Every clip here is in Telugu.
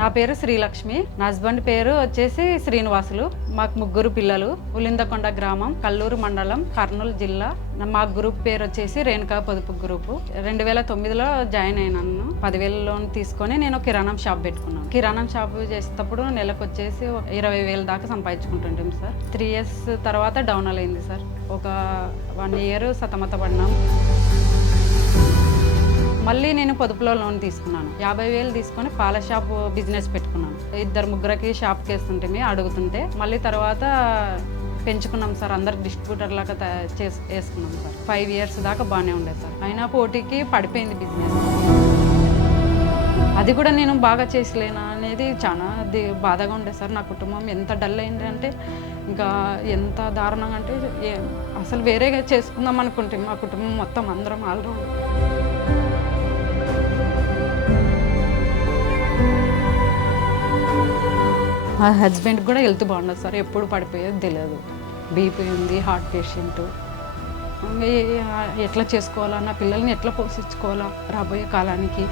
నా పేరు శ్రీలక్ష్మి, నా హస్బెండ్ పేరు వచ్చేసి శ్రీనివాసులు. మాకు 3 పిల్లలు. ఉలిందకొండ గ్రామం, కల్లూరు మండలం, కర్నూలు జిల్లా. మా గ్రూప్ పేరు వచ్చేసి రేణుకా పొదుపు గ్రూపు. 2009లో జాయిన్ అయినాను. 10,000 లోన్ తీసుకొని నేను కిరాణం షాప్ పెట్టుకున్నాను. కిరాణం షాప్ చేసేటప్పుడు నెలకు వచ్చేసి 20,000 దాకా సంపాదించుకుంటుంటాం సార్. 3 years తర్వాత డౌన్ అయింది సార్. ఒక 1 year సతమత పడినాం. మళ్ళీ నేను పొదుపులో లోన్ తీసుకున్నాను. 50,000 తీసుకొని పాల షాప్ బిజినెస్ పెట్టుకున్నాను. 2-3కి షాప్కి వేస్తుంటే అడుగుతుంటే మళ్ళీ తర్వాత పెంచుకున్నాం సార్. అందరికి డిస్ట్రిబ్యూటర్ లాగా వేసుకున్నాం సార్. 5 years దాకా బాగానే ఉండేది సార్. అయినా పోటీకి పడిపోయింది బిజినెస్. అది కూడా నేను బాగా చేసలేనా అనేది చాలా బాధగా ఉండేది సార్. నా కుటుంబం ఎంత డల్ అయింది అంటే ఇంకా ఎంత దారుణంగా అంటే అసలు వేరేగా చేసుకుందాం అనుకుంటే మా కుటుంబం మొత్తం అందరం ఆల్రౌండ్. మా హస్బెండ్ కూడా హెల్త్ బాగుండదు సార్. ఎప్పుడు పడిపోయేది తెలియదు. బీపీ ఉంది, హార్ట్ పేషెంట్. ఎట్లా చేసుకోవాలా, నా పిల్లల్ని ఎట్లా పోషించుకోవాలా రాబోయే కాలానికి.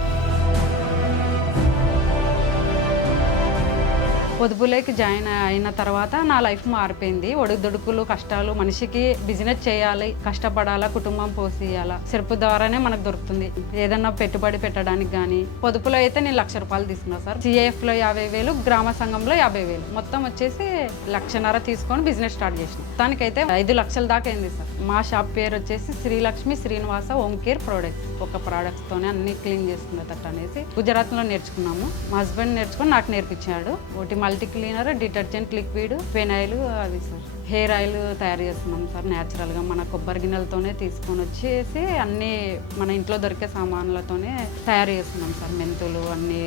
పొదుపులోకి జాయిన్ అయిన తర్వాత నా లైఫ్ మారిపోయింది. ఒడిదుడుకులు, కష్టాలు, మనిషికి బిజినెస్ చేయాలి, కష్టపడాలా, కుటుంబం పోసియాలా, సెరుపు ద్వారానే మనకు దొరుకుతుంది. ఏదన్నా పెట్టుబడి పెట్టడానికి కానీ. పొదుపులో అయితే నేను 1,00,000 రూపాయలు తీసుకున్నా సార్. CIFలో 50,000, గ్రామ సంఘంలో 50,000, మొత్తం వచ్చేసి 1,50,000 తీసుకొని బిజినెస్ స్టార్ట్ చేసిన. దానికైతే 5 లక్షల దాకా అయింది సార్. మా షాప్ పేరు వచ్చేసి Srilakshmi Srinivasa home care products. ఒక ప్రోడక్ట్స్తోనే అన్ని క్లీన్ చేసుకునేటట్టు అనేసి గుజరాత్లో నేర్చుకున్నాము. మా హస్బెండ్ నేర్చుకొని నాకు నేర్పించాడు. ఒకటి multi cleaner, detergent liquid, phenyl, అది సార్. హెయిర్ ఆయిల్ తయారు చేస్తున్నాం సార్. న్యాచురల్గా మన కొబ్బరి గిన్నెలతోనే తీసుకొని వచ్చేసి అన్నీ మన ఇంట్లో దొరికే సామాన్లతోనే తయారు చేస్తున్నాం సార్. మెంతులు అన్నీ,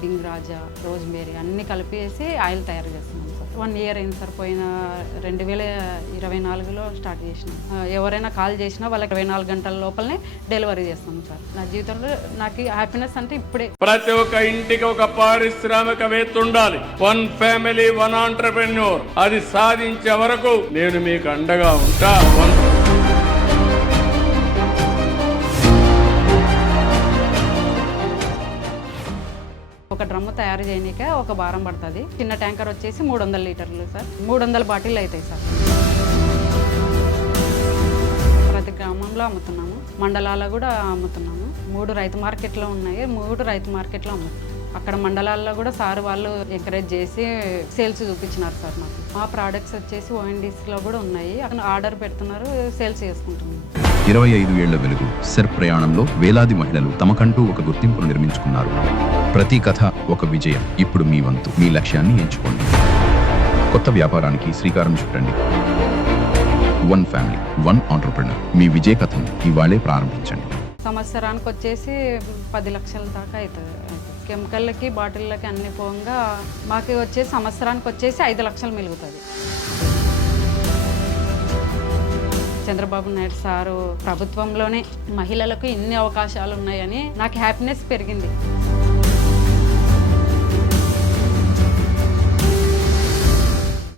డింగ్రాజా, రోజ్మేరీ అన్నీ కలిపేసి ఆయిల్ తయారు చేస్తున్నాం సార్. 1 year అయింది సార్. పోయిన 2024లో స్టార్ట్ చేసినాం. ఎవరైనా కాల్ చేసినా వాళ్ళకి 24 గంటల లోపలనే డెలివరీ చేస్తాం సార్. నా జీవితంలో నాకు హ్యాపీనెస్ అంటే ఇప్పుడే. ప్రతి ఒక్క ఇంటికి ఒక పారిశ్రామికవేత్త ఉండాలి. 1 family 1 entrepreneur. అది సాధించే వరకు నేను మీకు అండగా ఉంటా. ఒక డ్రమ్ము తయారు చేయడానికే ఒక వారం పడుతుంది. చిన్న ట్యాంకర్ వచ్చేసి 300 లీటర్లు సార్. 300 బాటిల్ అవుతాయి సార్. ప్రతి గ్రామంలో అమ్ముతున్నాము, మండలాల్లో కూడా అమ్ముతున్నాము. 3 రైతు మార్కెట్లో ఉన్నాయి. 3 రైతు మార్కెట్లో అమ్ముతున్నాము. అక్కడ మండలాల్లో కూడా సార్ వాళ్ళు ఎంకరేజ్ చేసి సేల్స్ చూపించినారు సార్ మాకు. మా ప్రోడక్ట్స్ వచ్చేసి ONDCలో కూడా ఉన్నాయి. అక్కడ ఆర్డర్ పెడుతున్నారు, సేల్స్ చేసుకుంటున్నాం. 25 ఏళ్ల వెలుగు సెర్ ప్రయాణంలో వేలాది మహిళలు తమకంటూ ఒక గుర్తింపును నిర్మించుకున్నారు. ప్రతి కథ ఒక విజయం. ఇప్పుడు మీ వంతు. మీ లక్ష్యాన్ని ఎంచుకోండి. కొత్త వ్యాపారానికి శ్రీకారం చుట్టండి. 1 family 1 entrepreneur. మీ విజయ కథను ఇవాళే ప్రారంభించండి. సంవత్సరానికి వచ్చేసి 10 లక్షల దాకా అవుతుంది. కెమికల్కి, బాటిళ్ళకి అన్ని పోగా మాకు వచ్చేసి సంవత్సరానికి వచ్చేసి 5 లక్షలు మిగులుతుంది. చంద్రబాబు నాయుడు సారు ప్రభుత్వంలోనే మహిళలకు ఇన్ని అవకాశాలు ఉన్నాయని నాకు హ్యాపీనెస్ పెరిగింది.